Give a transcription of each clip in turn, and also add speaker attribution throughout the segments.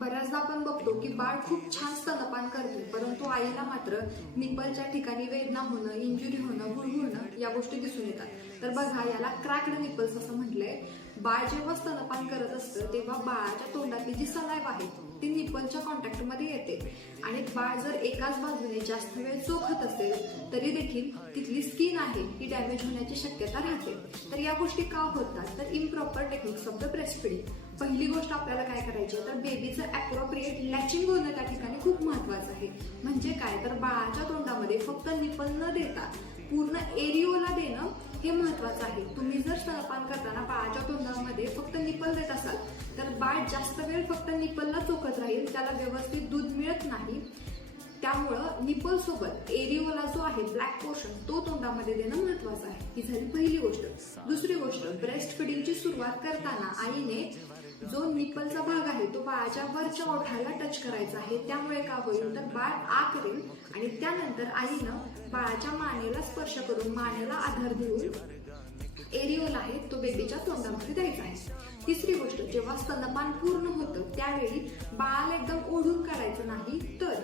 Speaker 1: बऱ्याचदा आपण बघतो की बाळ खूप छान स्तनपान करते परंतु आईला मात्र निपलच्या ठिकाणी वेदना होणं इंजुरी होणं गुळगुळणं या गोष्टी दिसून येतात. तर बघा याला क्रॅक्ड निपल्स असं म्हटलंय. बाळ जेव्हा स्तनपान करत असतं तेव्हा बाळाच्या तोंडातली जी सलाईव आहे ती निपलच्या कॉन्टॅक्टमध्ये येते. आणि बाळ जर एकाच बाजूने जास्त वेळ चोखत असेल तरी देखील तिथली स्किन आहे ही डॅमेज होण्याची शक्यता राहते. तर या गोष्टी का होतात? तर improper techniques of the breast feeding पहिली गोष्ट आपल्याला काय करायची तर बेबीचं अप्रोप्रिएट लॅचिंग होणं त्या ठिकाणी खूप महत्वाचं आहे. म्हणजे काय? तर बाळाच्या तोंडामध्ये फक्त निपल न देता पूर्ण एरिओला देणं हे महत्वाचं आहे. तुम्ही जर स्तनपान करताना बाळाच्या तोंडामध्ये फक्त निपल देत असाल तर बाळ जास्त वेळ फक्त निपलला चोखत राहील त्याला व्यवस्थित दूध मिळेल त्यामुळं निपल सोबत एरिओला जो आहे ब्लॅक पोर्शन तो तोंडामध्ये देणं महत्वाचं आहे. ही झाली पहिली गोष्ट. दुसरी गोष्ट ब्रेस्ट फिडिंगची सुरुवात करताना आईने जो निपलचा भाग आहे तो बाळाच्या वरच्या ओठाला टच करायचा आहे. त्यामुळे काय होईल तर बाळ आकरेल आणि त्यानंतर आईनं बाळाच्या मानेला स्पर्श करून मानेला आधार देऊन एरिओल आहे तो बेबीच्या तोंडामध्ये द्यायचा आहे. तिसरी गोष्ट जेव्हा स्तनपान पूर्ण होतं त्यावेळी बाळाला एकदम ओढून काढायचं नाही तर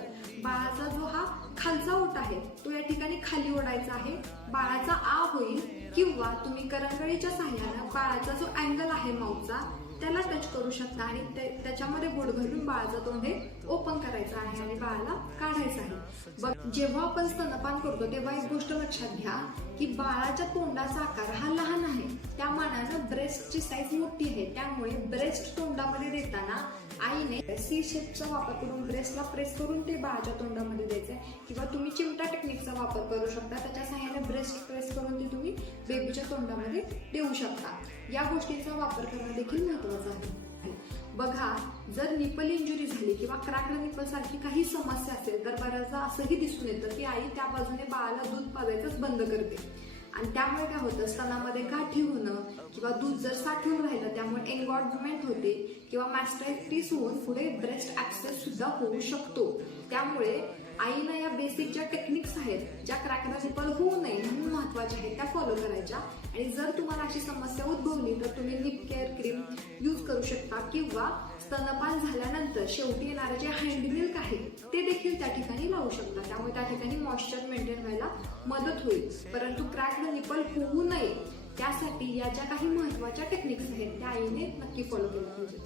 Speaker 1: बाळाचा जो हा खालचा ओट आहे तो या ठिकाणी खाली ओढायचा आहे. बाळाचा आ होईल किंवा तुम्ही करंगळीच्या सहाय्यानं बाळाचा जो अँगल आहे माऊचा त्याला टच करू शकता आणि त्याच्यामध्ये बोट घालून बाळाचं तोंड हे म्हणजे ओपन करायचं आहे आणि बाळाला काढायचं आहे. बघ जेव्हा आपण स्तनपान करतो तेव्हा एक गोष्ट लक्षात घ्या की बाळाच्या तोंडाचा आकार हा लहान आहे. त्या मानानं ब्रेस्टची साईज मोठी आहे. त्यामुळे ब्रेस्ट तोंडामध्ये देताना आईने सी शेपचा वापर करून ब्रेसला प्रेस करून ते बाळाच्या तोंडामध्ये द्यायचंय. किंवा तुम्ही चिमटा टेक्निकचा वापर करू शकता. त्याच्या सहाय्याने ब्रेस्ट प्रेस करून ते तुम्ही बेबीच्या तोंडामध्ये देऊ शकता. या गोष्टींचा वापर करणं देखील महत्वाचं आहे. बघा जर निपल इंजुरी झाली किंवा क्रॅक निपल सारखी काही समस्या असेल तर बऱ्याचदा असंही दिसून येतं की आई त्या बाजूने बाळाला दूध पाजायचंच बंद करते. आणि त्यामुळे काय होतं स्तनामध्ये गाठी होणं किंवा दूध जर साठून राहिलं त्यामुळे एन्गॉर्जमेंट होते किंवा मॅस्टायटिस होऊन पुढे ब्रेस्ट ऍक्सेस सुद्धा होऊ शकतो. त्यामुळे आईनं या बेसिक ज्या टेक्निक्स आहेत ज्या क्रॅकरा होऊ नये म्हणून महत्त्वाच्या आहेत त्या फॉलो करायच्या. आणि जर तुम्हाला अशी समस्या उद्भवली तर तुम्ही लिप केअर क्रीम यूज करू शकता. किंवा स्तनपान झाल्यानंतर शेवटी येणारे जे हँडमिल्क आहे त्या ठिकाणी लावू शकता. त्यामुळे त्या ठिकाणी मॉइश्चर मेंटेन व्हायला मदत होईल. परंतु क्रॅक निपल होऊ नये. त्यासाठी या ज्या काही महत्त्वाच्या टेक्निक्स आहेत त्या आईने नक्की फॉलो केल्या पाहिजेत.